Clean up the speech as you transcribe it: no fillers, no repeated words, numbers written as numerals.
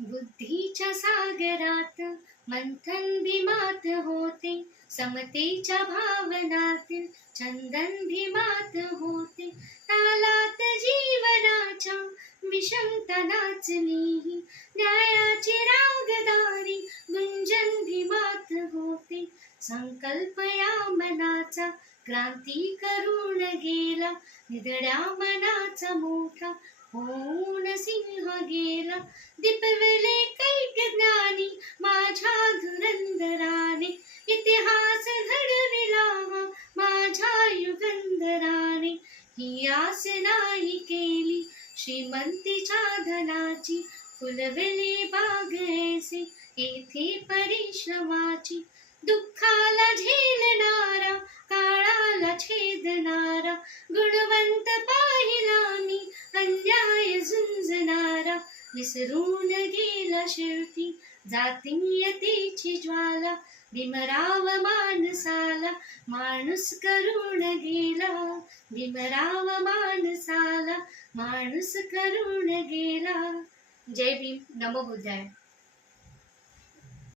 बुद्धीच्या सागरात मंथन भीमात होते, समतेच्या भावनातील चंदन भीमात होते. तालात जीवनाच्या विषमता नाचली, न्यायाची रागदारी गुंजन भीमात होते. संकल्प या मनाचा क्रांती करून गेला, निधड्या मनाचा मोठा होऊन सिंह गेला. दिपवले कैक ज्ञानी माझ्या धुरंधराने, इतिहास घडविला माझ्या युगंधराने. ही आस नाही केली श्रीमंतीच्या धनाची, फुलवली बाग ऐसे येथे परिश्रमाची. दुःखाला झेलणारा, काळाला छेदणारा, गुणवंत पाहिला मी अन्याय झुंजणारा. विसरून गेला शेवटी जातीयतेची ज्वाला, भीमराव माणसाला माणूस करून गेला. भीमराव माणसाला माणूस करून गेला. जय भीम. नमो बुद्धाय.